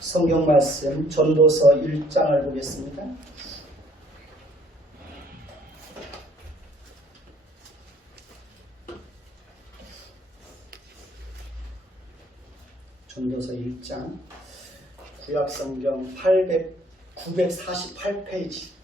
성경 말씀 전도서 1장을 보겠습니다. 전도서 1장 구약성경 948페이지.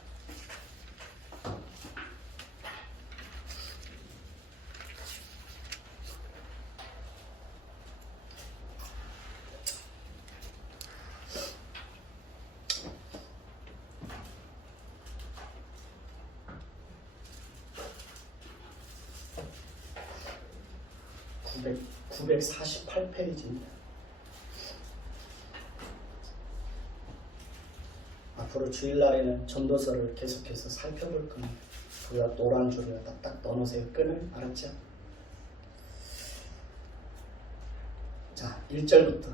네, 948페이지입니다. 앞으로 주일날에는 전도서를 계속해서 살펴볼 겁니다. 거기다 노란 줄을 딱딱 넣어놓으세요. 끈을. 알았죠? 자, 1절부터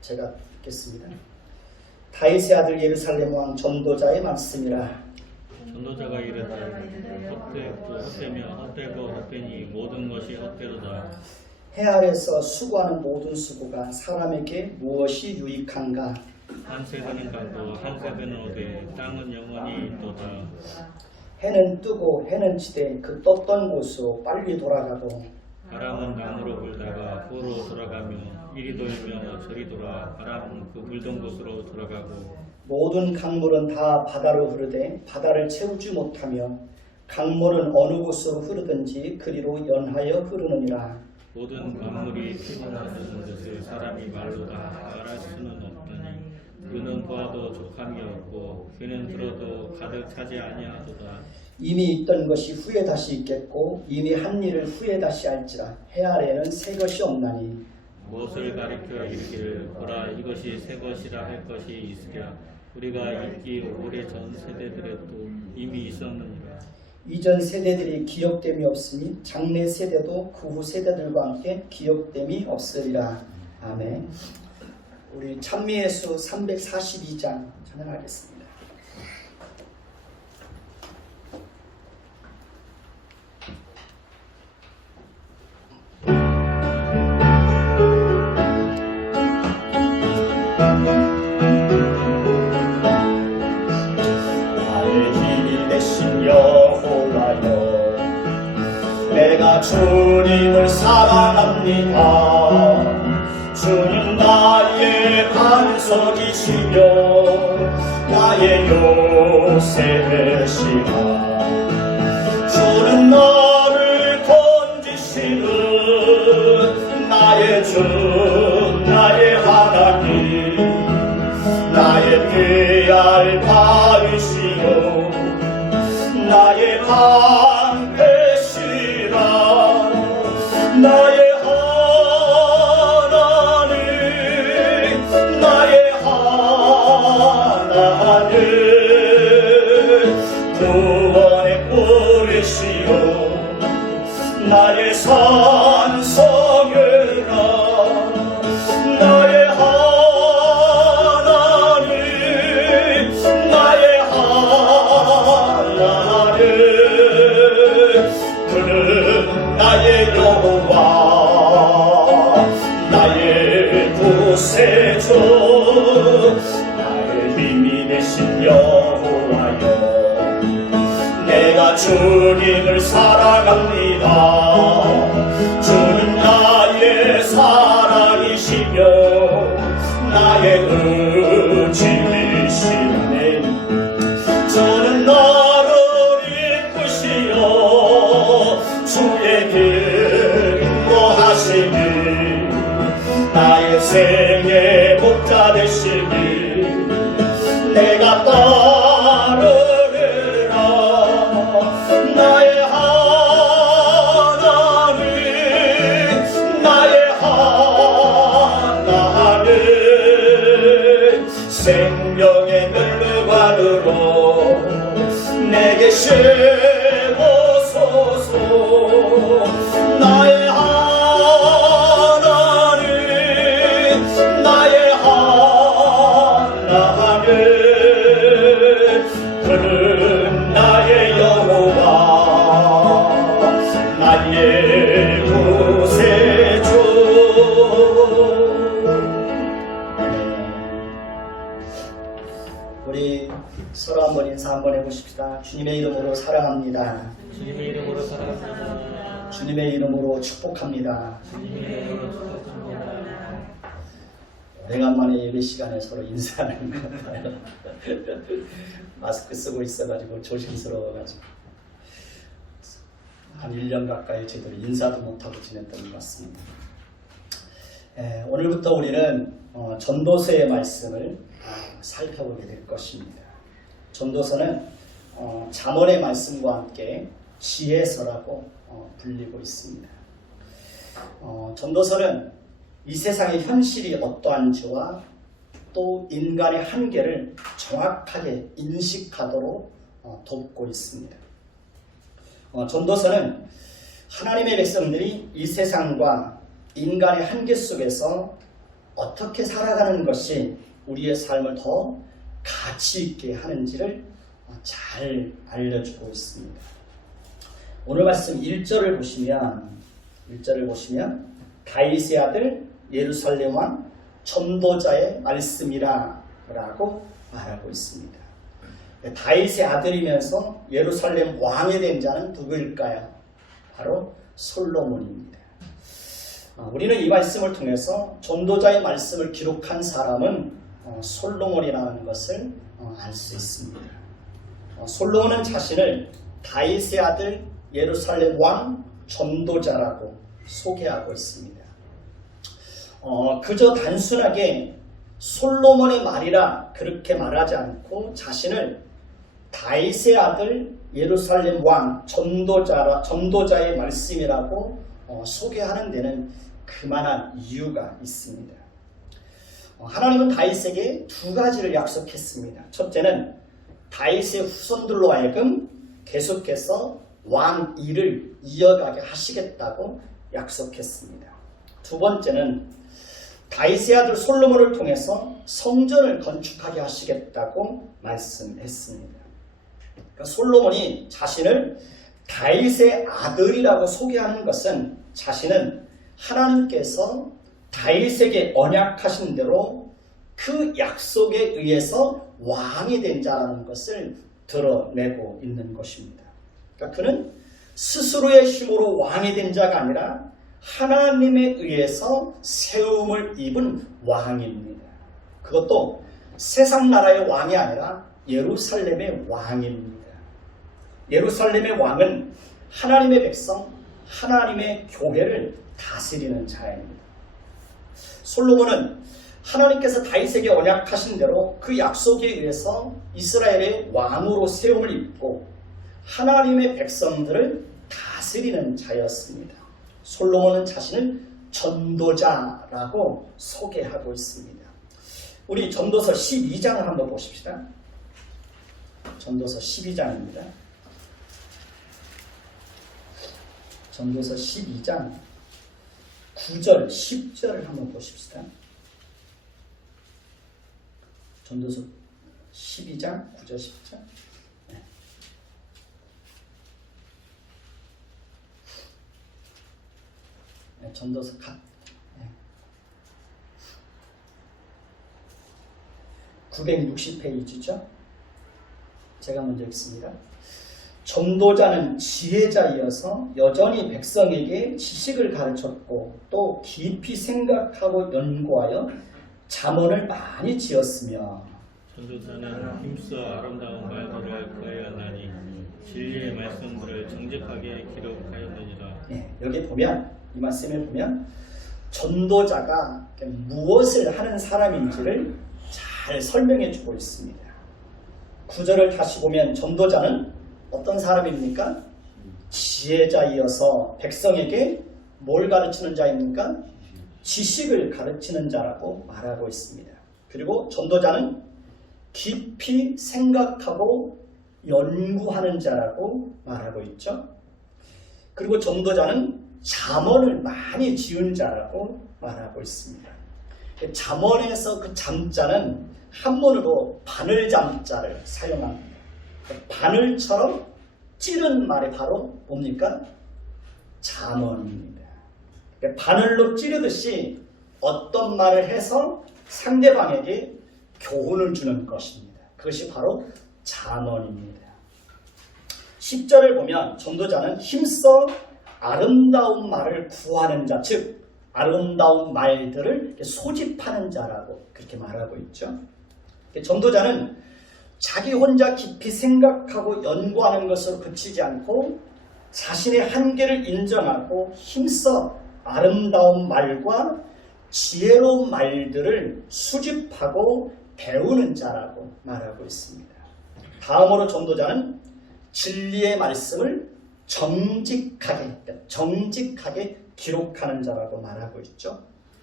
제가 읽겠습니다. 다윗의 아들 예루살렘 왕 전도자의 말씀이라. 전도자가 이르되 헛되며 헛되고 헛되니 모든 것이 헛되도다. 해 아래서 수고하는 모든 수고가 사람에게 무엇이 유익한가? 한 세대는 가고 한 세대는 오되 땅은 영원히 있도다. 해는 뜨고 해는 지되 그 떴던 곳으로 빨리 돌아가고 바람은 남으로 불다가 후로 돌아가며 이리 돌며 저리 돌아 바람은 그 불던 곳으로 돌아가고 모든 강물은 다 바다로 흐르되 바다를 채우지 못하며 강물은 어느 곳으로 흐르든지 그리로 연하여 흐르느니라. 모든 만물이 피곤하는 것을 사람이 말로 다 말할 수는 없더니 그는 보아도 족함이 없고 귀는 들어도 가득 차지 아니하도다. 이미 있던 것이 후에 다시 있겠고 이미 한 일을 후에 다시 할지라. 해 아래에는 새 것이 없나니 무엇을 가리켜 이르기를 보라 이것이 새 것이라 할 것이 있으랴. 우리가 있기 오래전 세대들에도 이미 있었느니라. 이전 세대들이 기억됨이 없으니 장래 세대도 그 후 세대들과 함께 기억됨이 없으리라. 아멘. 우리 찬미의 수 342장 찬양하겠습니다. 나의 힘이 되신 여호와여, 내가 주님을 사랑합니다. 주는 나의 반석이시며 나의 요새시라. 주는 나를 건지시는 나의 주 나의 하나님, 나의 피할 바위시요 나의 방패시라. 나의 구원의 뿌리시오 나의 산성이라. 나의 하나님 나의 하나님 그는 나의 여호와 나의 구세주 나의 힘이 되신 여호와여, 내가 주님을 사랑합니다. 주는 나의 사랑이시며 나의 의지이시네. 주는 나를 이끄시어 주의 길 인도하시니 나의 생의 목자 되시니 내가 따르리라. 나의 하나님 나의 하나님 생명의 멸류관으로 내게 세워소서. 나의 하나님 나의 하나님 그는 나의 여호와 나의 구세주. 우리 서로 한번 인사 한번 해보십시다. 주님의 이름으로 사랑합니다. 주님의 이름으로 사랑합니다. 주님의 이름으로 축복합니다. 주님의 이름으로 축복합니다. 오래간만에 예배 시간에 서로 인사하는 것 같아요. 마스크 쓰고 있어가지고 조심스러워가지고 한 1년 가까이 제대로 인사도 못하고 지냈던 것 같습니다. 오늘부터 우리는 전도서의 말씀을 살펴보게 될 것입니다. 전도서는 잠언의 말씀과 함께 지혜서라고 불리고 있습니다. 전도서는 이 세상의 현실이 어떠한지와 또 인간의 한계를 정확하게 인식하도록 돕고 있습니다. 전도서는 하나님의 백성들이 이 세상과 인간의 한계 속에서 어떻게 살아가는 것이 우리의 삶을 더 가치 있게 하는지를 잘 알려주고 있습니다. 오늘 말씀 1절을 보시면 다윗의 아들 예루살렘 왕 전도자의 말씀이라 라고 말하고 있습니다. 다윗의 아들이면서 예루살렘 왕이 된 자는 누구일까요? 바로 솔로몬입니다. 우리는 이 말씀을 통해서 전도자의 말씀을 기록한 사람은 솔로몬이라는 것을 알 수 있습니다. 솔로몬은 자신을 다윗의 아들 예루살렘 왕 전도자라고 소개하고 있습니다. 그저 단순하게 솔로몬의 말이라 그렇게 말하지 않고 자신을 다윗의 아들 예루살렘 왕 전도자의 말씀이라고 소개하는 데는 그만한 이유가 있습니다. 하나님은 다윗에게 두 가지를 약속했습니다. 첫째는 다윗의 후손들로 하여금 계속해서 왕 일을 이어가게 하시겠다고 약속했습니다. 두 번째는 다윗의 아들 솔로몬을 통해서 성전을 건축하게 하시겠다고 말씀했습니다. 그러니까 솔로몬이 자신을 다윗의 아들이라고 소개하는 것은 자신은 하나님께서 다윗에게 언약하신 대로 그 약속에 의해서 왕이 된 자라는 것을 드러내고 있는 것입니다. 그러니까 그는 스스로의 힘으로 왕이 된 자가 아니라 하나님에 의해서 세움을 입은 왕입니다. 그것도 세상 나라의 왕이 아니라 예루살렘의 왕입니다. 예루살렘의 왕은 하나님의 백성, 하나님의 교회를 다스리는 자입니다. 솔로몬은 하나님께서 다윗에게 언약하신 대로 그 약속에 의해서 이스라엘의 왕으로 세움을 입고 하나님의 백성들을 다스리는 자였습니다. 솔로몬은 자신을 전도자라고 소개하고 있습니다. 우리 전도서 12장을 한번 보십시다. 전도서 12장입니다. 전도서 12장 9절, 10절을 한번 보십시다. 전도서 12장 9절, 10절. 전도서 960페이지죠. 제가 먼저 읽습니다. 전도자는 지혜자이어서 여전히 백성에게 지식을 가르쳤고 또 깊이 생각하고 연구하여 잠언을 많이 지었으며 전도자는 힘써 아름다운 말들을 구하였나니 진리의 말씀들을 정직하게 기록하였느니라. 여기 보면 이 말씀에 보면 전도자가 무엇을 하는 사람인지를 잘 설명해 주고 있습니다. 9절을 다시 보면 전도자는 어떤 사람입니까? 지혜자이어서 백성에게 뭘 가르치는 자입니까? 지식을 가르치는 자라고 말하고 있습니다. 그리고 전도자는 깊이 생각하고 연구하는 자라고 말하고 있죠. 그리고 전도자는 잠언을 많이 지은 자라고 말하고 있습니다. 잠언에서 그 잠자는 한문으로 바늘잠자를 사용합니다. 바늘처럼 찌른 말이 바로 뭡니까? 잠언입니다. 바늘로 찌르듯이 어떤 말을 해서 상대방에게 교훈을 주는 것입니다. 그것이 바로 잠언입니다. 10절을 보면 전도자는 힘써 아름다운 말을 구하는 자, 즉 아름다운 말들을 소집하는 자라고 그렇게 말하고 있죠. 전도자는 자기 혼자 깊이 생각하고 연구하는 것으로 그치지 않고 자신의 한계를 인정하고 힘써 아름다운 말과 지혜로운 말들을 수집하고 배우는 자라고 말하고 있습니다. 다음으로 전도자는 진리의 말씀을 정직하게 기록하는 자라고 말하고 있죠.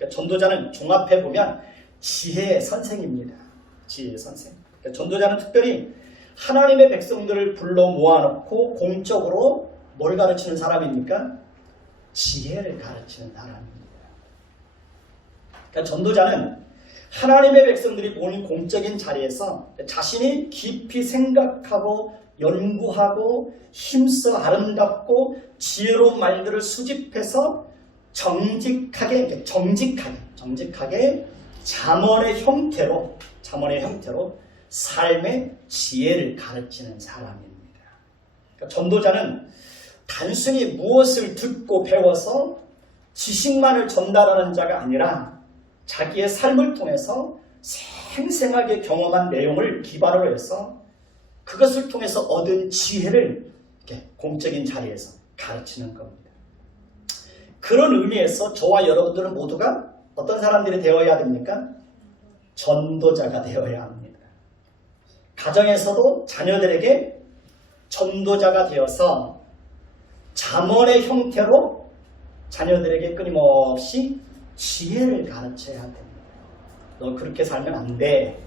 전도자는 종합해 보면 지혜의 선생입니다. 지혜의 선생. 전도자는 특별히 하나님의 백성들을 불러 모아놓고 공적으로 뭘 가르치는 사람입니까? 지혜를 가르치는 사람입니다. 전도자는 하나님의 백성들이 모인 공적인 자리에서 자신이 깊이 생각하고 연구하고 힘써 아름답고 지혜로운 말들을 수집해서 정직하게 잠언의 형태로 삶의 지혜를 가르치는 사람입니다. 전도자는 단순히 무엇을 듣고 배워서 지식만을 전달하는 자가 아니라 자기의 삶을 통해서 생생하게 경험한 내용을 기반으로 해서 그것을 통해서 얻은 지혜를 이렇게 공적인 자리에서 가르치는 겁니다. 그런 의미에서 저와 여러분들은 모두가 어떤 사람들이 되어야 됩니까? 전도자가 되어야 합니다. 가정에서도 자녀들에게 전도자가 되어서 잠언의 형태로 자녀들에게 끊임없이 지혜를 가르쳐야 됩니다. 너 그렇게 살면 안 돼.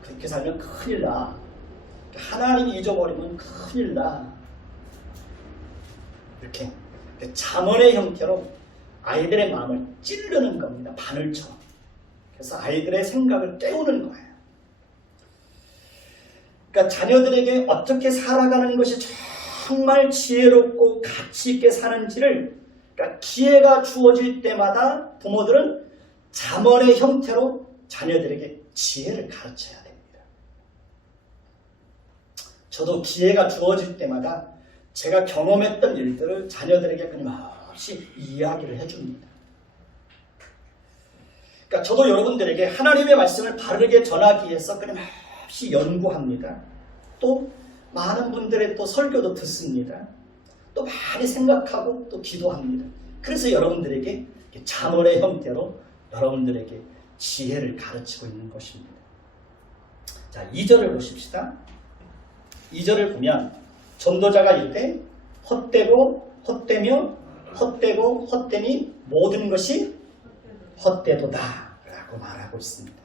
그렇게 살면 큰일 나. 하나님 잊어버리면 큰일 나. 이렇게 잠언의 형태로 아이들의 마음을 찌르는 겁니다. 바늘처럼. 그래서 아이들의 생각을 깨우는 거예요. 그러니까 자녀들에게 어떻게 살아가는 것이 정말 지혜롭고 가치 있게 사는지를 그러니까 기회가 주어질 때마다 부모들은 잠언의 형태로 자녀들에게 지혜를 가르쳐야 됩니다. 저도 기회가 주어질 때마다 제가 경험했던 일들을 자녀들에게 끊임없이 이야기를 해줍니다. 그러니까 저도 여러분들에게 하나님의 말씀을 바르게 전하기 위해서 끊임없이 연구합니다. 또 많은 분들의 또 설교도 듣습니다. 또 많이 생각하고 또 기도합니다. 그래서 여러분들에게 잠언의 형태로 여러분들에게 지혜를 가르치고 있는 것입니다. 자, 2절을 보십시다. 2절을 보면 전도자가 이때 헛되고 헛되며 헛되고 헛되니 모든 것이 헛되도다 라고 말하고 있습니다.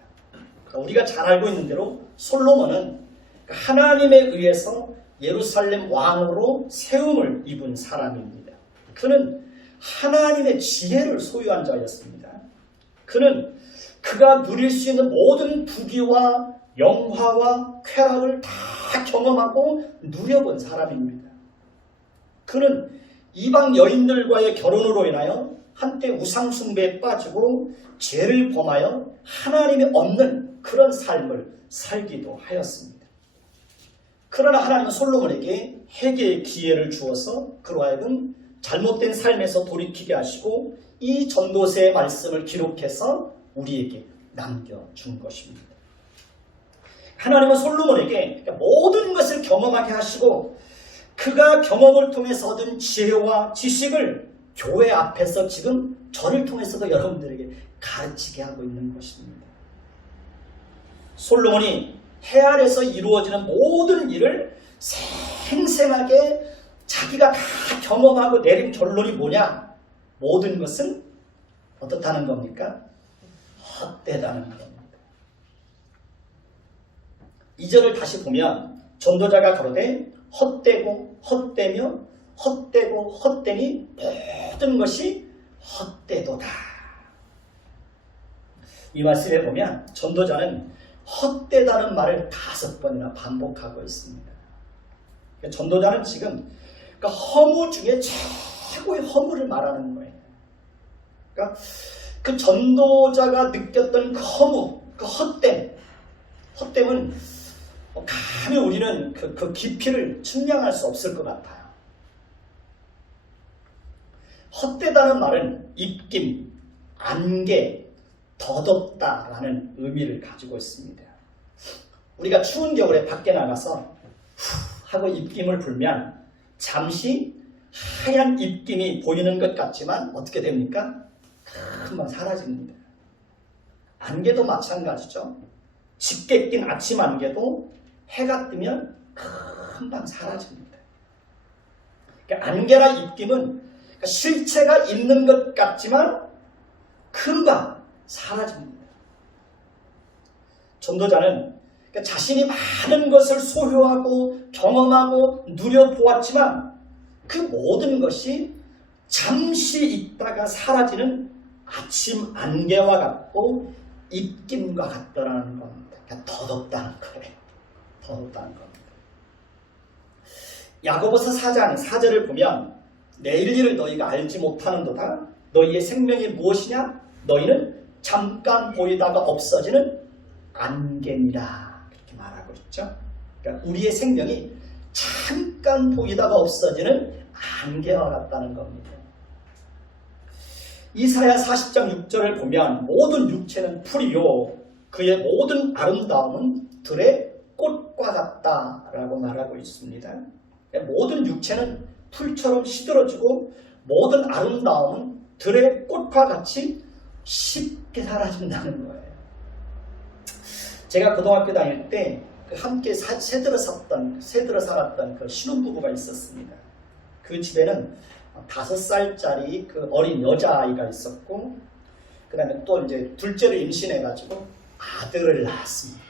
그러니까 우리가 잘 알고 있는 대로 솔로몬은 하나님에 의해서 예루살렘 왕으로 세움을 입은 사람입니다. 그는 하나님의 지혜를 소유한 자였습니다. 그는 그가 누릴 수 있는 모든 부귀와 영화와 쾌락을 다 경험하고 누려본 사람입니다. 그는 이방 여인들과의 결혼으로 인하여 한때 우상숭배에 빠지고 죄를 범하여 하나님이 없는 그런 삶을 살기도 하였습니다. 그러나 하나님은 솔로몬에게 회개의 기회를 주어서 그로 하여금 잘못된 삶에서 돌이키게 하시고 이 전도서의 말씀을 기록해서 우리에게 남겨준 것입니다. 하나님은 솔로몬에게 모든 것을 경험하게 하시고 그가 경험을 통해서 얻은 지혜와 지식을 교회 앞에서 지금 저를 통해서도 여러분들에게 가르치게 하고 있는 것입니다. 솔로몬이 해 아래서 이루어지는 모든 일을 생생하게 자기가 다 경험하고 내린 결론이 뭐냐? 모든 것은 어떻다는 겁니까? 헛되다는 겁니다. 2절을 다시 보면 전도자가 가로되 헛되고 헛되며 헛되고 헛되니 모든 것이 헛되도다. 이 말씀에 보면 전도자는 헛되다는 말을 5번이나 반복하고 있습니다. 전도자는 지금 허무 중에 최고의 허무를 말하는 거예요. 그러니까 그 전도자가 느꼈던 그 허무, 그 헛됨은 감히 우리는 그 깊이를 측량할 수 없을 것 같아요. 헛되다는 말은 입김, 안개, 덧없다라는 의미를 가지고 있습니다. 우리가 추운 겨울에 밖에 나가서 후 하고 입김을 불면 잠시 하얀 입김이 보이는 것 같지만 어떻게 됩니까? 금방 사라집니다. 안개도 마찬가지죠. 짙게 낀 아침 안개도 해가 뜨면 금방 사라집니다. 그러니까 안개나 입김은 실체가 있는 것 같지만 금방 사라집니다. 전도자는 자신이 많은 것을 소유하고 경험하고 누려보았지만 그 모든 것이 잠시 있다가 사라지는 아침 안개와 같고 입김과 같더라는 겁니다. 그러니까 덧없다는 거예요. 덧없다는 겁니다. 야고보서 4장 4절을 보면 내일 일을 너희가 알지 못하는도다. 너희의 생명이 무엇이냐? 너희는 잠깐 보이다가 없어지는 안개니라. 그렇게 말하고 있죠. 그러니까 우리의 생명이 잠깐 보이다가 없어지는 안개와 같다는 겁니다. 이사야 40장 6절을 보면 모든 육체는 풀이요 그의 모든 아름다움은 들의 꽃과 같다라고 말하고 있습니다. 모든 육체는 풀처럼 시들어지고 모든 아름다움은 들의 꽃과 같이 쉽게 사라진다는 거예요. 제가 고등학교 다닐 때 함께 새들어 살았던 그 신혼부부가 있었습니다. 그 집에는 5살짜리 그 어린 여자아이가 있었고, 그 다음에 또 이제 둘째를 임신해가지고 아들을 낳았습니다.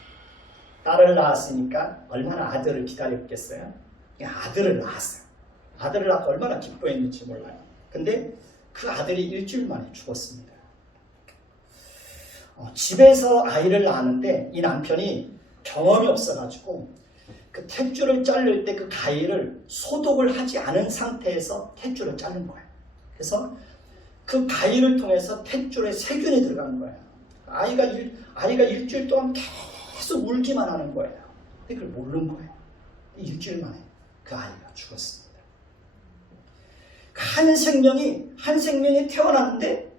딸을 낳았으니까 얼마나 아들을 기다렸겠어요? 아들을 낳았어요. 아들을 낳고 얼마나 기뻐했는지 몰라요. 근데 그 아들이 일주일 만에 죽었습니다. 집에서 아이를 낳았는데 이 남편이 경험이 없어가지고 그 탯줄을 자를 때 그 가위를 소독을 하지 않은 상태에서 탯줄을 자른 거예요. 그래서 그 가위를 통해서 탯줄에 세균이 들어간 거예요. 아이가 일주일 동안 계속 울기만 하는 거예요. 근데 그걸 모르는 거예요. 일주일 만에 그 아이가 죽었습니다. 한 생명이 태어났는데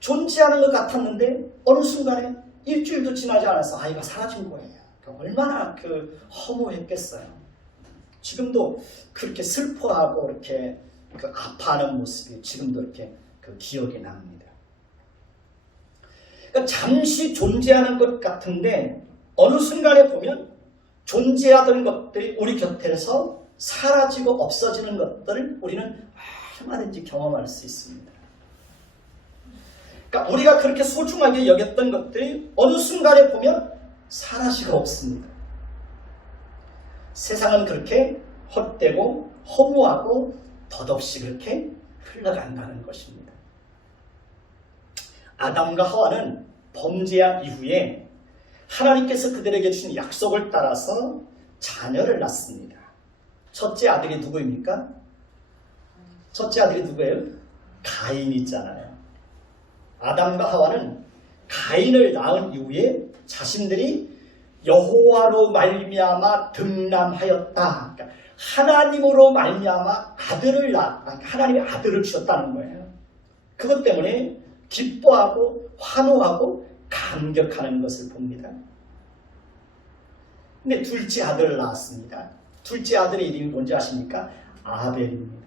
존재하는 것 같았는데 어느 순간에 일주일도 지나지 않아서 아이가 사라진 거예요. 얼마나 허무했겠어요. 지금도 그렇게 슬퍼하고 이렇게 아파하는 모습이 지금도 이렇게 기억에 납니다. 그러니까 잠시 존재하는 것 같은데 어느 순간에 보면 존재하던 것들이 우리 곁에서 사라지고 없어지는 것들을 우리는 얼마든지 경험할 수 있습니다. 그러니까 우리가 그렇게 소중하게 여겼던 것들이 어느 순간에 보면 사라지고 없습니다. 세상은 그렇게 헛되고 허무하고 덧없이 그렇게 흘러간다는 것입니다. 아담과 하와는 범죄한 이후에 하나님께서 그들에게 주신 약속을 따라서 자녀를 낳습니다. 첫째 아들이 누구입니까? 첫째 아들이 누구예요? 가인이 있잖아요. 아담과 하와는 가인을 낳은 이후에 자신들이 여호와로 말미암아 등남하였다. 그러니까 하나님으로 말미암아 하나님의 아들을 주셨다는 거예요. 그것 때문에 기뻐하고 환호하고 감격하는 것을 봅니다. 근데 둘째 아들을 낳았습니다. 둘째 아들의 이름이 뭔지 아십니까? 아벨입니다.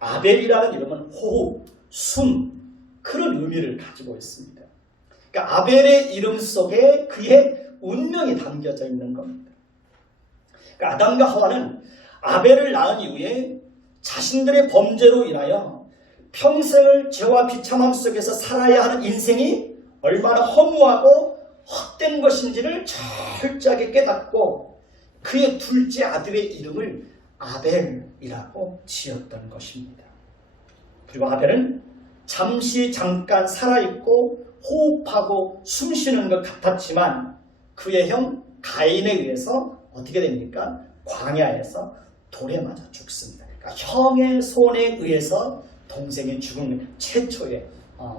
아벨이라는 이름은 호흡, 숨, 그런 의미를 가지고 있습니다. 그러니까 아벨의 이름 속에 그의 운명이 담겨져 있는 겁니다. 그러니까 아담과 하와는 아벨을 낳은 이후에 자신들의 범죄로 인하여 평생을 죄와 비참함 속에서 살아야 하는 인생이 얼마나 허무하고 헛된 것인지를 철저하게 깨닫고 그의 둘째 아들의 이름을 아벨이라고 지었던 것입니다. 그리고 아벨은 잠깐 살아있고 호흡하고 숨쉬는 것 같았지만 그의 형 가인에 의해서 어떻게 됩니까? 광야에서 돌에 맞아 죽습니다. 그러니까 형의 손에 의해서 동생이 죽은 최초의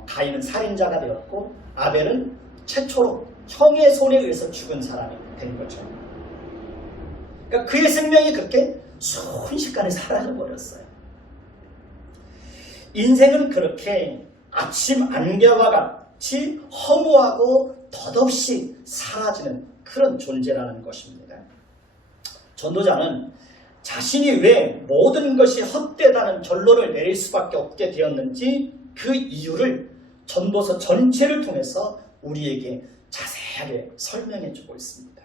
가인은 살인자가 되었고 아벨은 최초로 형의 손에 의해서 죽은 사람이 된 거죠. 그러니까 그의 생명이 그렇게 순식간에 사라져버렸어요. 인생은 그렇게 아침 안개와 같이 허무하고 덧없이 사라지는 그런 존재라는 것입니다. 전도자는 자신이 왜 모든 것이 헛되다는 결론을 내릴 수밖에 없게 되었는지 그 이유를 전도서 전체를 통해서 우리에게 자세하게 설명해 주고 있습니다.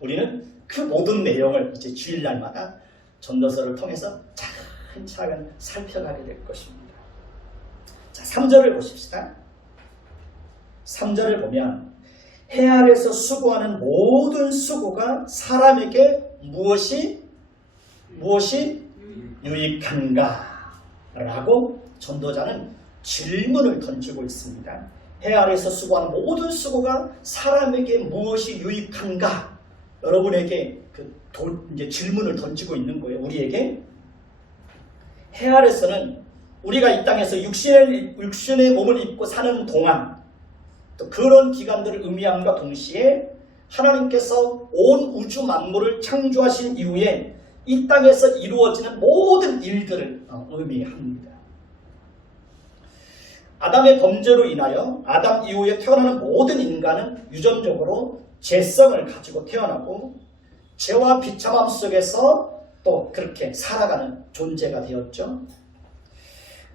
우리는 그 모든 내용을 이제 주일날마다 전도서를 통해서 차근차근 살펴가게 될 것입니다. 자, 3절을 보십시다. 3절을 보면 해 아래서 수고하는 모든 수고가 사람에게 무엇이 유익한가? 라고 전도자는 질문을 던지고 있습니다. 해 아래서 수고하는 모든 수고가 사람에게 무엇이 유익한가? 여러분에게 이제 질문을 던지고 있는 거예요. 우리에게. 해 아래서는 우리가 이 땅에서 육신의 몸을 입고 사는 동안 또 그런 기간들을 의미함과 동시에 하나님께서 온 우주 만물을 창조하신 이후에 이 땅에서 이루어지는 모든 일들을 의미합니다. 아담의 범죄로 인하여 아담 이후에 태어나는 모든 인간은 유전적으로 죄성을 가지고 태어나고 죄와 비참함 속에서 또 그렇게 살아가는 존재가 되었죠.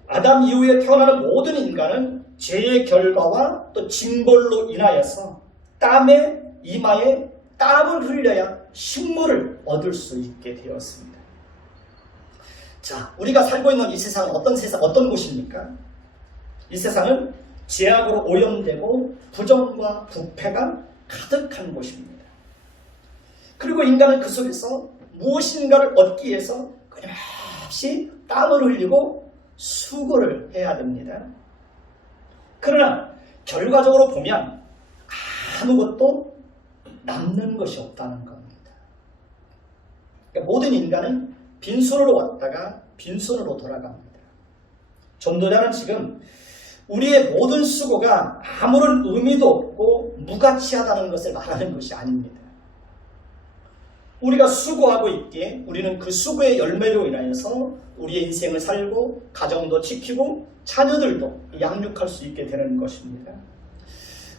아담 이후에 태어나는 모든 인간은 죄의 결과와 또 징벌로 인하여서 땀에 이마에 땀을 흘려야 식물을 얻을 수 있게 되었습니다. 자, 우리가 살고 있는 이 세상은 어떤 곳입니까? 이 세상은 죄악으로 오염되고 부정과 부패가 가득한 곳입니다. 그리고 인간은 그 속에서 무엇인가를 얻기 위해서 끊임없이 땀을 흘리고 수고를 해야 됩니다. 그러나 결과적으로 보면 아무것도 남는 것이 없다는 겁니다. 그러니까 모든 인간은 빈손으로 왔다가 빈손으로 돌아갑니다. 전도자는 지금 우리의 모든 수고가 아무런 의미도 없고 무가치하다는 것을 말하는 것이 아닙니다. 우리가 수고하고 있기에 우리는 그 수고의 열매로 인하여서 우리의 인생을 살고 가정도 지키고 자녀들도 양육할 수 있게 되는 것입니다.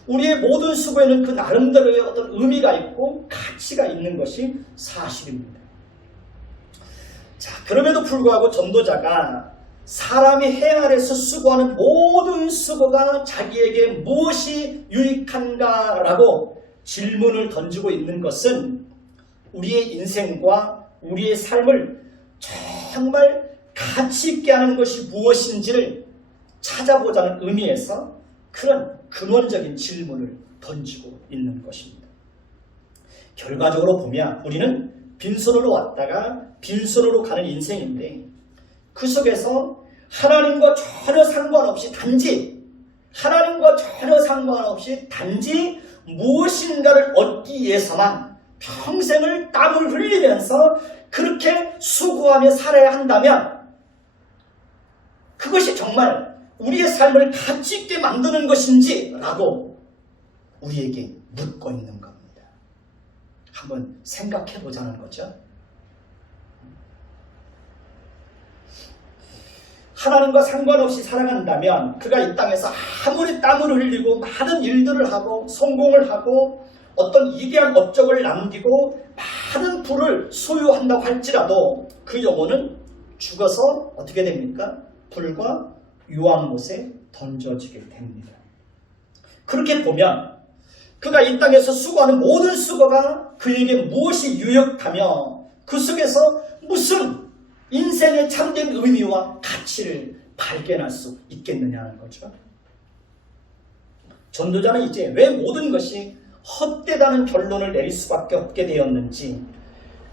우리의 모든 수고에는 그 나름대로의 어떤 의미가 있고 가치가 있는 것이 사실입니다. 자, 그럼에도 불구하고 전도자가 사람이 해 아래서 수고하는 모든 수고가 자기에게 무엇이 유익한가라고 질문을 던지고 있는 것은 우리의 인생과 우리의 삶을 정말 가치 있게 하는 것이 무엇인지를 찾아보자는 의미에서 그런 근원적인 질문을 던지고 있는 것입니다. 결과적으로 보면 우리는 빈손으로 왔다가 빈손으로 가는 인생인데 그 속에서 하나님과 전혀 상관없이 단지 무엇인가를 얻기 위해서만 평생을 땀을 흘리면서 그렇게 수고하며 살아야 한다면 그것이 정말 우리의 삶을 가치 있게 만드는 것인지 라고 우리에게 묻고 있는 겁니다. 한번 생각해 보자는 거죠. 하나님과 상관없이 살아간다면 그가 이 땅에서 아무리 땀을 흘리고 많은 일들을 하고 성공을 하고 어떤 이기한 업적을 남기고 많은 부를 소유한다고 할지라도 그 영혼은 죽어서 어떻게 됩니까? 불과 유황못에 던져지게 됩니다. 그렇게 보면 그가 이 땅에서 수고하는 모든 수고가 그에게 무엇이 유익하며 그 속에서 무슨 인생의 참된 의미와 가치를 발견할 수 있겠느냐는 거죠. 전도자는 이제 왜 모든 것이 헛되다는 결론을 내릴 수밖에 없게 되었는지,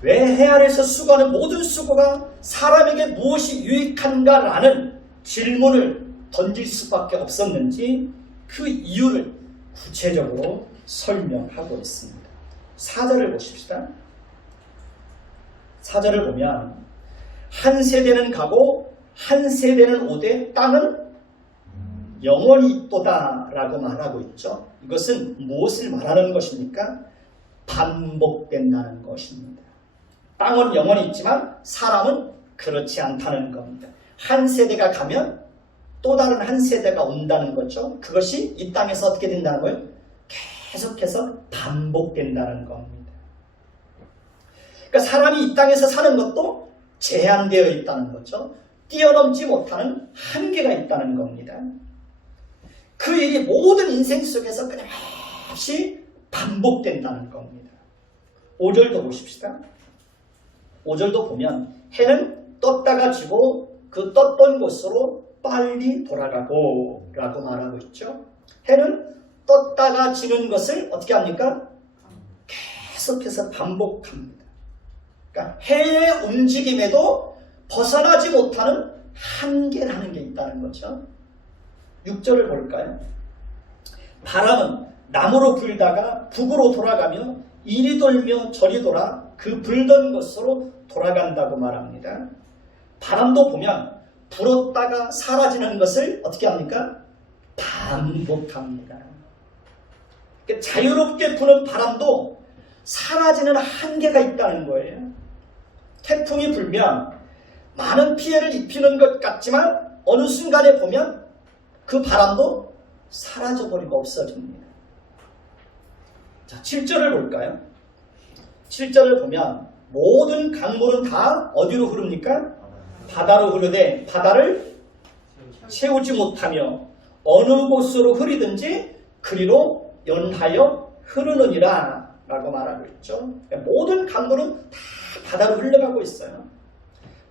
왜 해 아래서 수고하는 모든 수고가 사람에게 무엇이 유익한가라는 질문을 던질 수밖에 없었는지 그 이유를 구체적으로 설명하고 있습니다. 4절을 보십시다. 4절을 보면 한 세대는 가고 한 세대는 오되 땅은 영원히 있도다 라고 말하고 있죠. 이것은 무엇을 말하는 것입니까? 반복된다는 것입니다. 땅은 영원히 있지만 사람은 그렇지 않다는 겁니다. 한 세대가 가면 또 다른 한 세대가 온다는 거죠. 그것이 이 땅에서 어떻게 된다는 거예요? 계속해서 반복된다는 겁니다. 그러니까 사람이 이 땅에서 사는 것도 제한되어 있다는 거죠. 뛰어넘지 못하는 한계가 있다는 겁니다. 그 일이 모든 인생 속에서 끊임없이 반복된다는 겁니다. 5절도 보십시다. 5절도 보면 해는 떴다가 지고 그 떴던 곳으로 빨리 돌아가고 라고 말하고 있죠. 해는 떴다가 지는 것을 어떻게 합니까? 계속해서 반복합니다. 그러니까 해의 움직임에도 벗어나지 못하는 한계라는 게 있다는 거죠. 6절을 볼까요? 바람은 남으로 불다가 북으로 돌아가며 이리 돌며 저리 돌아 그 불던 곳으로 돌아간다고 말합니다. 바람도 보면 불었다가 사라지는 것을 어떻게 합니까? 반복합니다. 그러니까 자유롭게 부는 바람도 사라지는 한계가 있다는 거예요. 태풍이 불면 많은 피해를 입히는 것 같지만 어느 순간에 보면 그 바람도 사라져버리고 없어집니다. 자, 7절을 볼까요? 7절을 보면 모든 강물은 다 어디로 흐릅니까? 바다로 흐르되 바다를 채우지 못하며 어느 곳으로 흐리든지 그리로 연하여 흐르느니라 라고 말하고 있죠. 그러니까 모든 강물은 다 바다로 흘러가고 있어요.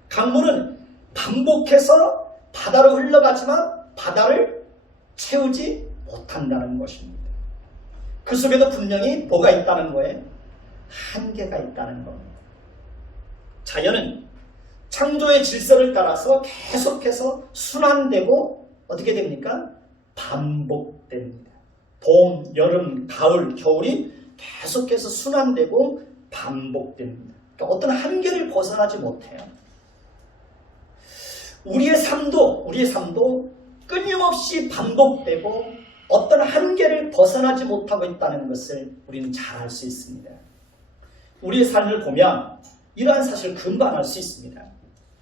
강물은 반복해서 바다로 흘러가지만 바다를 채우지 못한다는 것입니다. 그 속에도 분명히 뭐가 있다는 거예요? 한계가 있다는 겁니다. 자연은 창조의 질서를 따라서 계속해서 순환되고 어떻게 됩니까? 반복됩니다. 봄, 여름, 가을, 겨울이 계속해서 순환되고 반복됩니다. 그러니까 어떤 한계를 벗어나지 못해요. 우리의 삶도 끊임없이 반복되고 어떤 한계를 벗어나지 못하고 있다는 것을 우리는 잘 알 수 있습니다. 우리의 삶을 보면 이러한 사실을 금방 알 수 있습니다.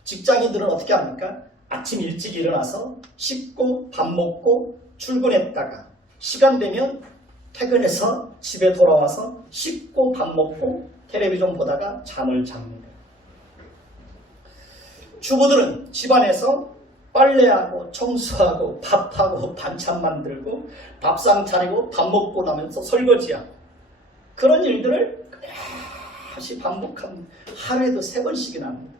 직장인들은 어떻게 합니까? 아침 일찍 일어나서 씻고 밥 먹고 출근했다가 시간 되면 퇴근해서 집에 돌아와서 씻고 밥 먹고 텔레비전 보다가 잠을 잡니다. 주부들은 집안에서 빨래하고 청소하고 밥하고 반찬 만들고 밥상 차리고 밥 먹고 나면서 설거지하고 그런 일들을 다시 반복합니다. 하루에도 3번씩이나 합니다.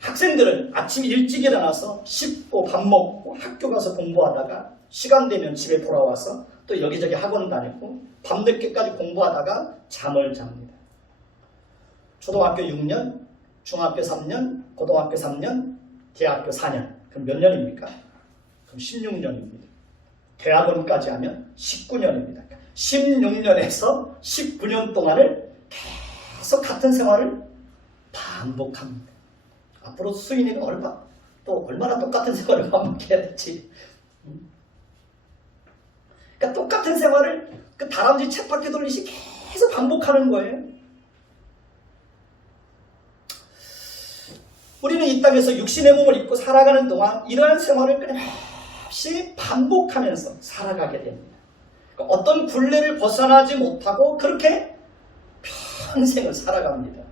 학생들은 아침 일찍 일어나서 씻고 밥 먹고 학교 가서 공부하다가 시간 되면 집에 돌아와서 또 여기저기 학원 다니고 밤늦게까지 공부하다가 잠을 잡니다. 초등학교 6년, 중학교 3년, 고등학교 3년, 대학교 4년. 그럼 몇 년입니까? 그럼 16년입니다. 대학원까지 하면 19년입니다. 16년에서 19년 동안을 계속 같은 생활을 반복합니다. 앞으로 수인이가 얼마나 똑같은 생활을 반복해야 될지. 그러니까 똑같은 생활을 그 다람쥐 쳇바퀴 돌리시 계속 반복하는 거예요. 우리는 이 땅에서 육신의 몸을 입고 살아가는 동안 이러한 생활을 끊임없이 반복하면서 살아가게 됩니다. 그러니까 어떤 굴레를 벗어나지 못하고 그렇게 평생을 살아갑니다.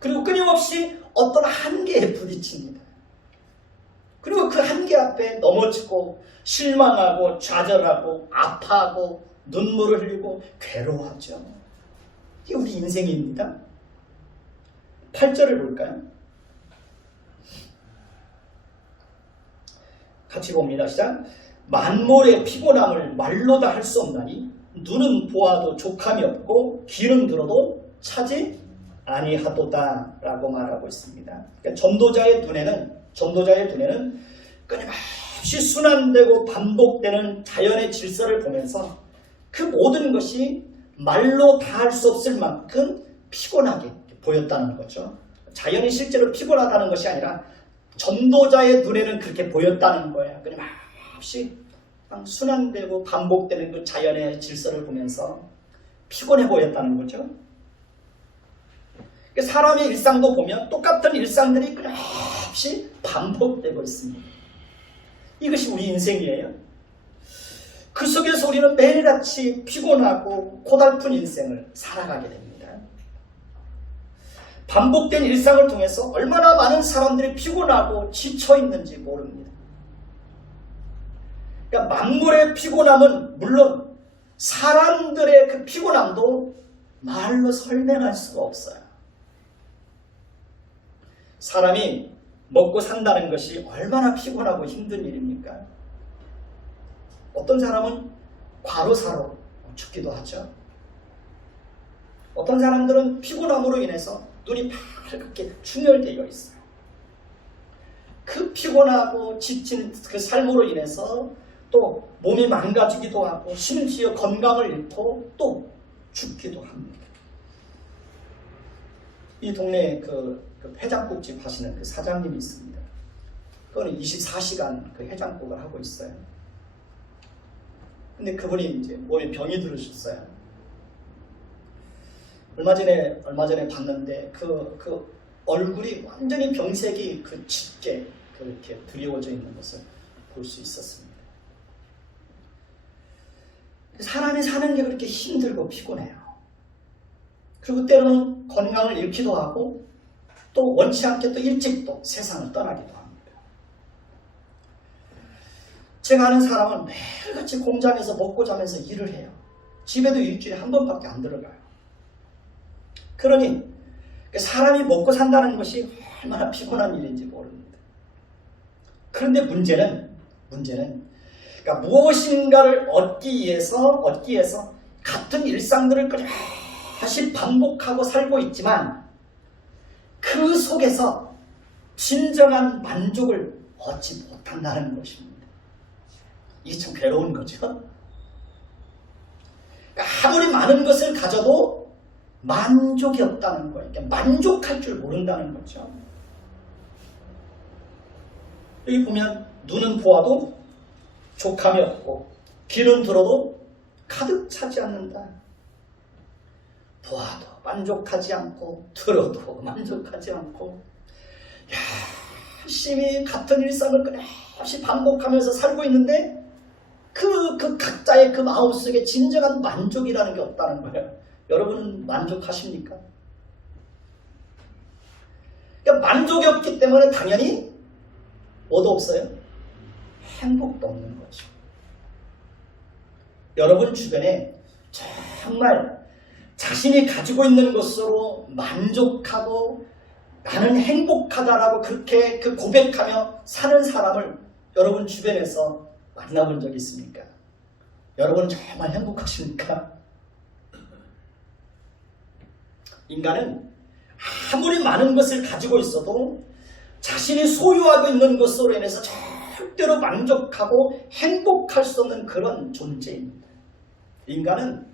그리고 끊임없이 어떤 한계에 부딪힙니다. 그리고 그 한계 앞에 넘어지고 실망하고 좌절하고 아파하고 눈물을 흘리고 괴로워하죠. 이게 우리 인생입니다. 8절을 볼까요? 같이 봅니다. 시작. 만물의 피곤함을 말로 다 할 수 없나니 눈은 보아도 족함이 없고 귀는 들어도 차지 아니하도다 라고 말하고 있습니다. 그러니까 전도자의 눈에는 끊임없이 순환되고 반복되는 자연의 질서를 보면서 그 모든 것이 말로 다 할 수 없을 만큼 피곤하게 보였다는 거죠. 자연이 실제로 피곤하다는 것이 아니라 전도자의 눈에는 그렇게 보였다는 거야. 끊임없이 순환되고 반복되는 그 자연의 질서를 보면서 피곤해 보였다는 거죠. 사람의 일상도 보면 똑같은 일상들이 끊임없이 반복되고 있습니다. 이것이 우리 인생이에요. 그 속에서 우리는 매일같이 피곤하고 고달픈 인생을 살아가게 됩니다. 반복된 일상을 통해서 얼마나 많은 사람들이 피곤하고 지쳐있는지 모릅니다. 그러니까 만물의 피곤함은 물론 사람들의 그 피곤함도 말로 설명할 수가 없어요. 사람이 먹고 산다는 것이 얼마나 피곤하고 힘든 일입니까? 어떤 사람은 과로사로 죽기도 하죠. 어떤 사람들은 피곤함으로 인해서 눈이 파랗게 충혈되어 있어요. 그 피곤하고 지친 그 삶으로 인해서 또 몸이 망가지기도 하고 심지어 건강을 잃고 또 죽기도 합니다. 이 동네에 그 해장국집 하시는 그 사장님이 있습니다. 그거는 24시간 그 해장국을 하고 있어요. 근데 그분이 이제 몸에 병이 들으셨어요. 얼마 전에 봤는데 그 얼굴이 완전히 병색이 그 짙게 그렇게 드리워져 있는 것을 볼 수 있었습니다. 사람이 사는 게 그렇게 힘들고 피곤해요. 그리고 때로는 건강을 잃기도 하고 또 원치 않게 또 일찍 또 세상을 떠나기도 합니다. 제가 아는 사람은 매일같이 공장에서 먹고 자면서 일을 해요. 집에도 일주일에 한 번밖에 안 들어가요. 그러니 사람이 먹고 산다는 것이 얼마나 피곤한 일인지 모릅니다. 그런데 문제는 그러니까 무엇인가를 얻기 위해서 같은 일상들을 다시 반복하고 살고 있지만 그 속에서 진정한 만족을 얻지 못한다는 것입니다. 이게 참 괴로운 거죠. 그러니까 아무리 많은 것을 가져도 만족이 없다는 거예요. 그러니까 만족할 줄 모른다는 거죠. 여기 보면 눈은 보아도 족함이 없고 귀는 들어도 가득 차지 않는다. 보아도 만족하지 않고 들어도 만족하지 않고 열심히 같은 일상을 끊임없이 반복하면서 살고 있는데 그 각자의 그 마음속에 진정한 만족이라는 게 없다는 거예요. 여러분은 만족하십니까? 그러니까 만족이 없기 때문에 당연히 뭐도 없어요? 행복도 없는 거죠. 여러분 주변에 정말 자신이 가지고 있는 것으로 만족하고 나는 행복하다라고 그렇게 그 고백하며 사는 사람을 여러분 주변에서 만나본 적 있습니까? 여러분은 정말 행복하십니까? 인간은 아무리 많은 것을 가지고 있어도 자신이 소유하고 있는 것으로 인해서 절대로 만족하고 행복할 수 없는 그런 존재입니다. 인간은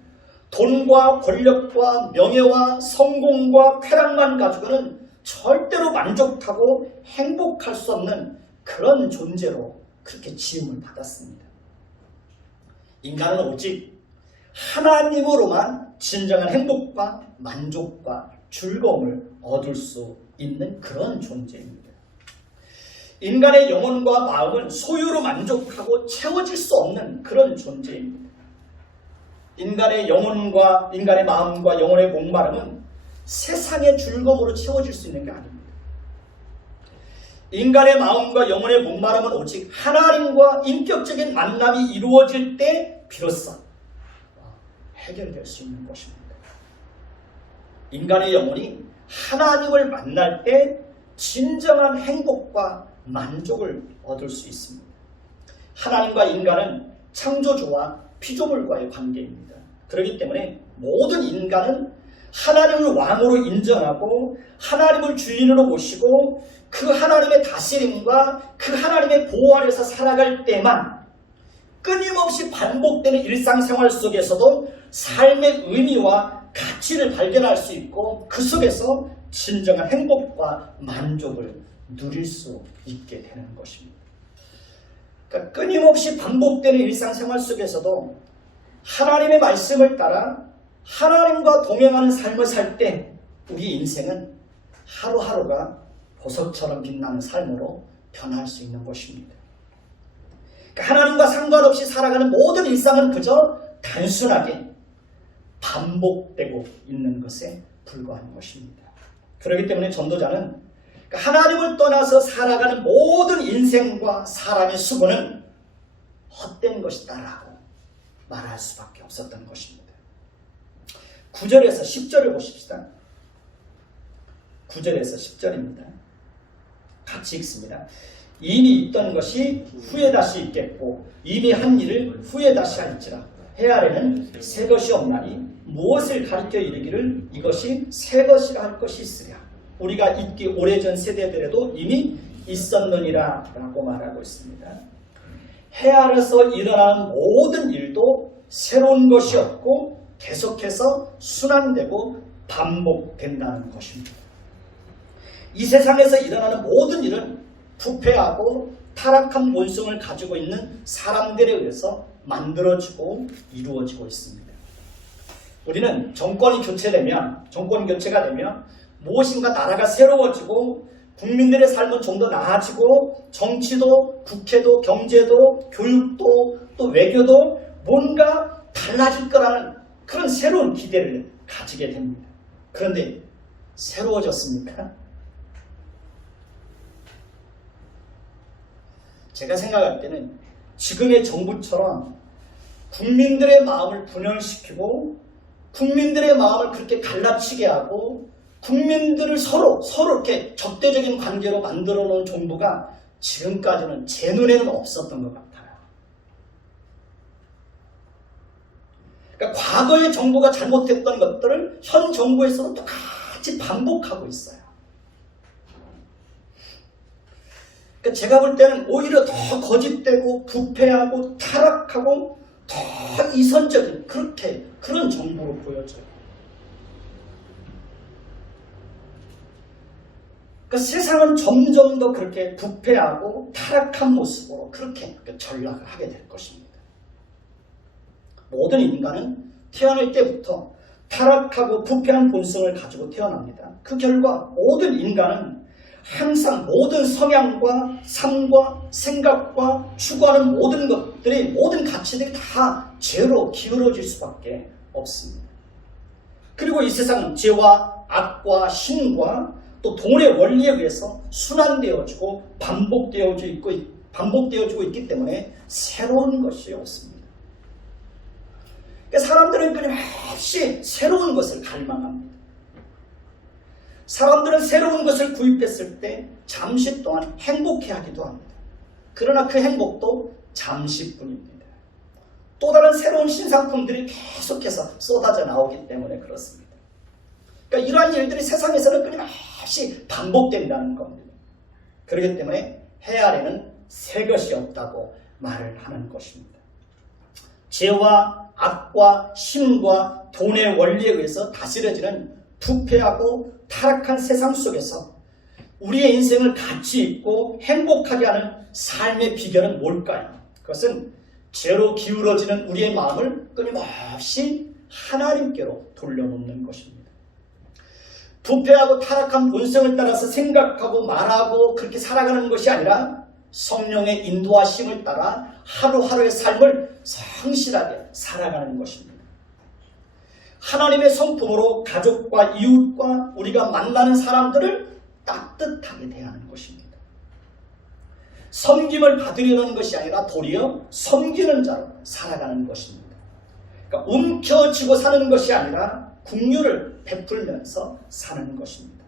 돈과 권력과 명예와 성공과 쾌락만 가지고는 절대로 만족하고 행복할 수 없는 그런 존재로 그렇게 지음을 받았습니다. 인간은 오직 하나님으로만 진정한 행복과 만족과 즐거움을 얻을 수 있는 그런 존재입니다. 인간의 영혼과 마음은 소유로 만족하고 채워질 수 없는 그런 존재입니다. 인간의 영혼과 인간의 마음과 영혼의 목마름은 세상의 즐거움으로 채워질 수 있는 게 아닙니다. 인간의 마음과 영혼의 목마름은 오직 하나님과 인격적인 만남이 이루어질 때 비로소 해결될 수 있는 것입니다. 인간의 영혼이 하나님을 만날 때 진정한 행복과 만족을 얻을 수 있습니다. 하나님과 인간은 창조주와 피조물과의 관계입니다. 그렇기 때문에 모든 인간은 하나님을 왕으로 인정하고 하나님을 주인으로 모시고 그 하나님의 다스림과 그 하나님의 보호 아래서 살아갈 때만 끊임없이 반복되는 일상생활 속에서도 삶의 의미와 가치를 발견할 수 있고 그 속에서 진정한 행복과 만족을 누릴 수 있게 되는 것입니다. 그러니까 끊임없이 반복되는 일상생활 속에서도 하나님의 말씀을 따라 하나님과 동행하는 삶을 살 때 우리 인생은 하루하루가 보석처럼 빛나는 삶으로 변할 수 있는 것입니다. 그러니까 하나님과 상관없이 살아가는 모든 일상은 그저 단순하게 반복되고 있는 것에 불과한 것입니다. 그렇기 때문에 전도자는 하나님을 떠나서 살아가는 모든 인생과 사람의 수고는 헛된 것이다라고 말할 수밖에 없었던 것입니다. 9절에서 10절을 보십시다. 9절에서 10절입니다. 같이 읽습니다. 이미 있던 것이 후에 다시 있겠고 이미 한 일을 후에 다시 할지라. 해 아래는 새 것이 없나니 무엇을 가리켜 이르기를 이것이 새 것이라 할 것이 있으랴. 우리가 있기 오래전 세대들에도 이미 있었느니라 라고 말하고 있습니다. 해 아래서 일어나는 모든 일도 새로운 것이 없고 계속해서 순환되고 반복된다는 것입니다. 이 세상에서 일어나는 모든 일은 부패하고 타락한 본성을 가지고 있는 사람들에 의해서 만들어지고 이루어지고 있습니다. 우리는 정권이 교체가 되면 무엇인가 나라가 새로워지고 국민들의 삶은 좀 더 나아지고 정치도 국회도 경제도 교육도 또 외교도 뭔가 달라질 거라는 그런 새로운 기대를 가지게 됩니다. 그런데 새로워졌습니까? 제가 생각할 때는 지금의 정부처럼 국민들의 마음을 분열시키고 국민들의 마음을 그렇게 갈라치게 하고 국민들을 서로 이렇게 적대적인 관계로 만들어 놓은 정부가 지금까지는 제 눈에는 없었던 것 같아요. 그러니까 과거의 정부가 잘못했던 것들을 현 정부에서도 똑같이 반복하고 있어요. 그러니까 제가 볼 때는 오히려 더 거짓되고 부패하고 타락하고 더 이선적인 그런 정부로 보여져요. 그러니까 세상은 점점 더 그렇게 부패하고 타락한 모습으로 그렇게 전락을 하게 될 것입니다. 모든 인간은 태어날 때부터 타락하고 부패한 본성을 가지고 태어납니다. 그 결과 모든 인간은 항상 모든 성향과 삶과 생각과 추구하는 모든 것들이 모든 가치들이 다 죄로 기울어질 수밖에 없습니다. 그리고 이 세상은 죄와 악과 신과 또 돈의 원리에 의해서 순환되어지고 반복되어지고 있기 때문에 새로운 것이 없습니다. 그러니까 사람들은 끊임없이 새로운 것을 갈망합니다. 사람들은 새로운 것을 구입했을 때 잠시 동안 행복해하기도 합니다. 그러나 그 행복도 잠시뿐입니다. 또 다른 새로운 신상품들이 계속해서 쏟아져 나오기 때문에 그렇습니다. 그러니까 이러한 일들이 세상에서는 끊임없이 반복된다는 겁니다. 그렇기 때문에 해 아래는 새 것이 없다고 말을 하는 것입니다. 죄와 악과 신과 돈의 원리에 의해서 다스려지는 부패하고 타락한 세상 속에서 우리의 인생을 가치 있고 행복하게 하는 삶의 비결은 뭘까요? 그것은 죄로 기울어지는 우리의 마음을 끊임없이 하나님께로 돌려놓는 것입니다. 부패하고 타락한 본성을 따라서 생각하고 말하고 그렇게 살아가는 것이 아니라 성령의 인도하심을 따라 하루하루의 삶을 성실하게 살아가는 것입니다. 하나님의 성품으로 가족과 이웃과 우리가 만나는 사람들을 따뜻하게 대하는 것입니다. 섬김을 받으려는 것이 아니라 도리어 섬기는 자로 살아가는 것입니다. 그러니까 움켜쥐고 사는 것이 아니라 긍휼을 베풀면서 사는 것입니다.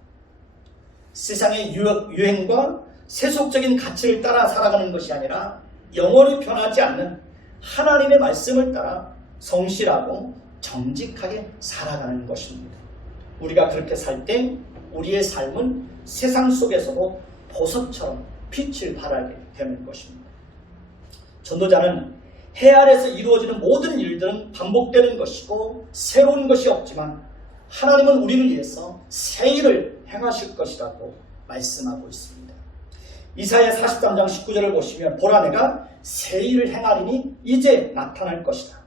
세상의 유행과 세속적인 가치를 따라 살아가는 것이 아니라 영원히 변하지 않는 하나님의 말씀을 따라 성실하고 정직하게 살아가는 것입니다. 우리가 그렇게 살 때 우리의 삶은 세상 속에서도 보석처럼 빛을 발하게 되는 것입니다. 전도자는 해 아래서 이루어지는 모든 일들은 반복되는 것이고 새로운 것이 없지만 하나님은 우리를 위해서 새 일을 행하실 것이라고 말씀하고 있습니다. 이사야 43장 19절을 보시면 보라 내가 새 일을 행하리니 이제 나타날 것이다.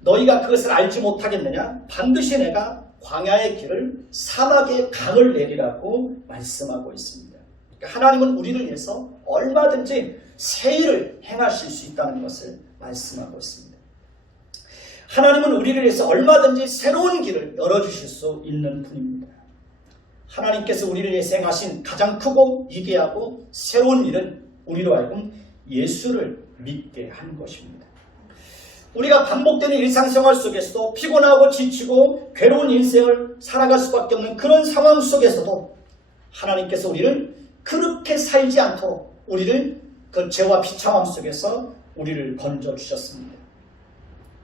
너희가 그것을 알지 못하겠느냐? 반드시 내가 광야의 길을 사막의 강을 내리라고 말씀하고 있습니다. 그러니까 하나님은 우리를 위해서 얼마든지 새 일을 행하실 수 있다는 것을 말씀하고 있습니다. 하나님은 우리를 위해서 얼마든지 새로운 길을 열어주실 수 있는 분입니다. 하나님께서 우리를 위해서 행하신 가장 크고 위대하고 새로운 일은 우리로 하여금 예수를 믿게 한 것입니다. 우리가 반복되는 일상생활 속에서도 피곤하고 지치고 괴로운 인생을 살아갈 수밖에 없는 그런 상황 속에서도 하나님께서 우리를 그렇게 살지 않도록 우리를 그 죄와 비참함 속에서 우리를 건져주셨습니다.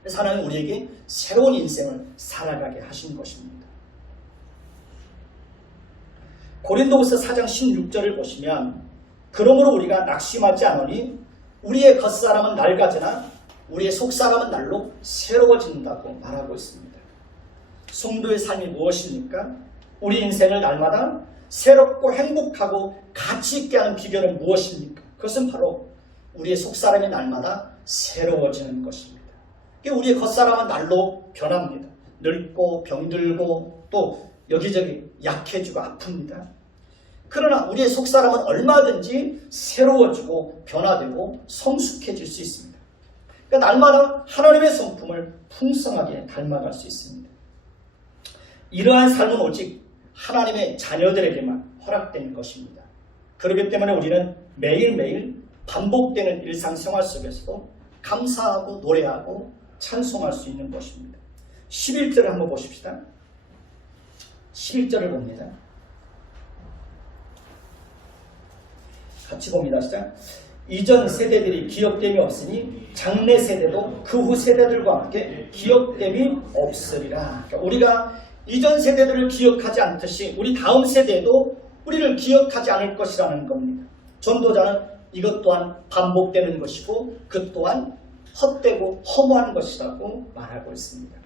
그래서 하나님은 우리에게 새로운 인생을 살아가게 하신 것입니다. 고린도후서 4장 16절을 보시면 그러므로 우리가 낙심하지 않으니 우리의 겉사람은 낡아지나 우리의 속사람은 날로 새로워진다고 말하고 있습니다. 성도의 삶이 무엇입니까? 우리 인생을 날마다 새롭고 행복하고 가치 있게 하는 비결은 무엇입니까? 그것은 바로 우리의 속사람이 날마다 새로워지는 것입니다. 우리의 겉사람은 날로 변합니다. 늙고 병들고 또 여기저기 약해지고 아픕니다. 그러나 우리의 속사람은 얼마든지 새로워지고 변화되고 성숙해질 수 있습니다. 그러니까 날마다 하나님의 성품을 풍성하게 닮아갈 수 있습니다. 이러한 삶은 오직 하나님의 자녀들에게만 허락된 것입니다. 그렇기 때문에 우리는 매일매일 반복되는 일상생활 속에서도 감사하고 노래하고 찬송할 수 있는 것입니다. 11절을 한번 보십시다. 11절을 봅니다. 같이 봅니다. 시작. 이전 세대들이 기억됨이 없으니 장래 세대도 그 후 세대들과 함께 기억됨이 없으리라. 그러니까 우리가 이전 세대들을 기억하지 않듯이 우리 다음 세대도 우리를 기억하지 않을 것이라는 겁니다. 전도자는 이것 또한 반복되는 것이고 그 또한 헛되고 허무한 것이라고 말하고 있습니다.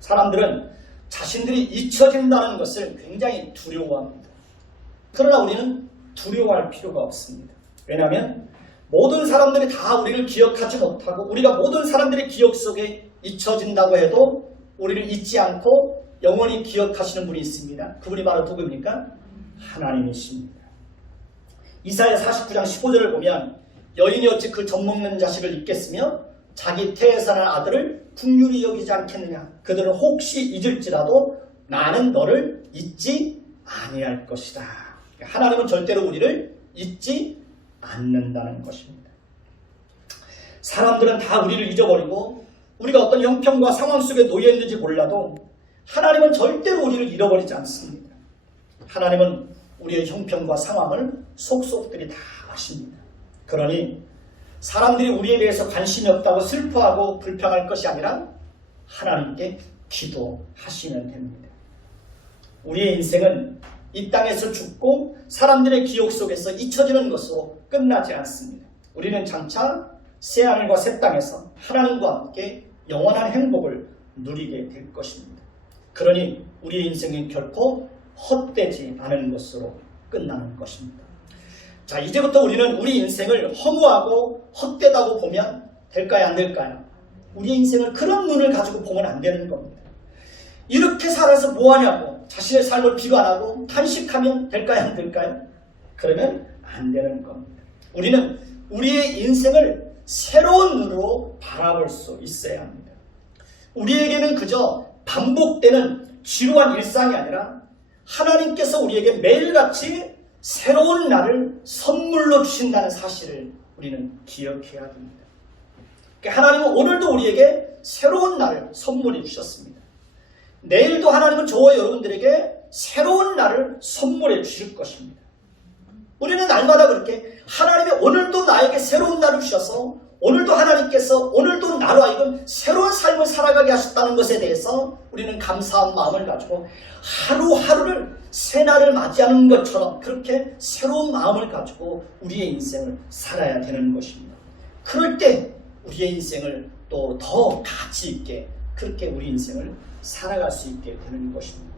사람들은 자신들이 잊혀진다는 것을 굉장히 두려워합니다. 그러나 우리는 두려워할 필요가 없습니다. 왜냐하면 모든 사람들이 다 우리를 기억하지 못하고 우리가 모든 사람들의 기억 속에 잊혀진다고 해도 우리를 잊지 않고 영원히 기억하시는 분이 있습니다. 그분이 바로 누구입니까? 하나님이십니다. 이사야 49장 15절을 보면 여인이 어찌 그 젖먹는 자식을 잊겠으며 자기 태에서 난 아들을 긍휼히 여기지 않겠느냐. 그들은 혹시 잊을지라도 나는 너를 잊지 아니할 것이다. 하나님은 절대로 우리를 잊지 않는다는 것입니다. 사람들은 다 우리를 잊어버리고 우리가 어떤 형편과 상황 속에 놓여있는지 몰라도 하나님은 절대로 우리를 잃어버리지 않습니다. 하나님은 우리의 형편과 상황을 속속들이 다 아십니다. 그러니 사람들이 우리에 대해서 관심이 없다고 슬퍼하고 불평할 것이 아니라 하나님께 기도하시면 됩니다. 우리의 인생은 이 땅에서 죽고 사람들의 기억 속에서 잊혀지는 것으로 끝나지 않습니다. 우리는 장차 새하늘과 새 땅에서 하나님과 함께 영원한 행복을 누리게 될 것입니다. 그러니 우리의 인생은 결코 헛되지 않은 것으로 끝나는 것입니다. 자, 이제부터 우리는 우리 인생을 허무하고 헛되다고 보면 될까요? 안 될까요? 우리 인생을 그런 눈을 가지고 보면 안 되는 겁니다. 이렇게 살아서 뭐하냐고 자신의 삶을 비관하고 탄식하면 될까요? 안 될까요? 그러면 안 되는 겁니다. 우리는 우리의 인생을 새로운 눈으로 바라볼 수 있어야 합니다. 우리에게는 그저 반복되는 지루한 일상이 아니라 하나님께서 우리에게 매일같이 새로운 날을 선물로 주신다는 사실을 우리는 기억해야 됩니다. 하나님은 오늘도 우리에게 새로운 날을 선물해 주셨습니다. 내일도 하나님은 저와 여러분들에게 새로운 날을 선물해 주실 것입니다. 우리는 날마다 그렇게 하나님이 오늘도 나에게 새로운 날을 주셔서 오늘도 하나님께서 오늘도 나로 하여금 새로운 삶을 살아가게 하셨다는 것에 대해서 우리는 감사한 마음을 가지고 하루하루를 새날을 맞이하는 것처럼 그렇게 새로운 마음을 가지고 우리의 인생을 살아야 되는 것입니다. 그럴 때 우리의 인생을 또 더 가치 있게 그렇게 우리 인생을 살아갈 수 있게 되는 것입니다.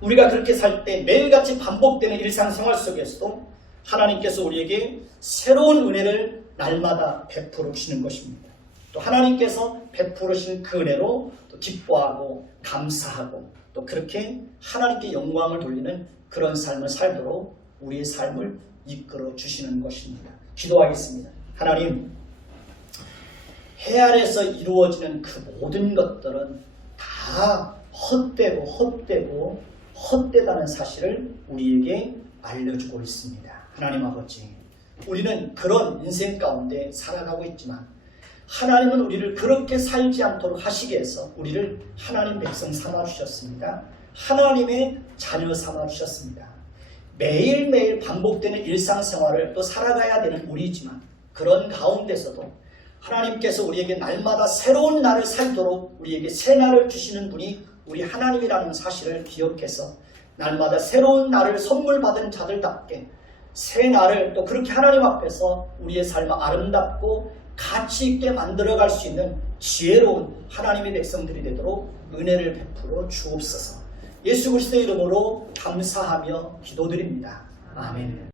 우리가 그렇게 살 때 매일같이 반복되는 일상생활 속에서도 하나님께서 우리에게 새로운 은혜를 날마다 베풀어 주시는 것입니다. 또 하나님께서 베풀어 주신 그 은혜로 또 기뻐하고 감사하고 또 그렇게 하나님께 영광을 돌리는 그런 삶을 살도록 우리의 삶을 이끌어 주시는 것입니다. 기도하겠습니다. 하나님, 해 아래에서 이루어지는 그 모든 것들은 다 헛되고 헛되다는 사실을 우리에게 알려주고 있습니다. 하나님 아버지, 우리는 그런 인생 가운데 살아가고 있지만 하나님은 우리를 그렇게 살지 않도록 하시기 위해서 우리를 하나님 백성 삼아주셨습니다. 하나님의 자녀 삼아주셨습니다. 매일매일 반복되는 일상생활을 또 살아가야 되는 우리지만 그런 가운데서도 하나님께서 우리에게 날마다 새로운 날을 살도록 우리에게 새 날을 주시는 분이 우리 하나님이라는 사실을 기억해서 날마다 새로운 날을 선물 받은 자들답게 새 날을 또 그렇게 하나님 앞에서 우리의 삶을 아름답고 가치 있게 만들어갈 수 있는 지혜로운 하나님의 백성들이 되도록 은혜를 베풀어 주옵소서. 예수 그리스도의 이름으로 감사하며 기도드립니다. 아멘.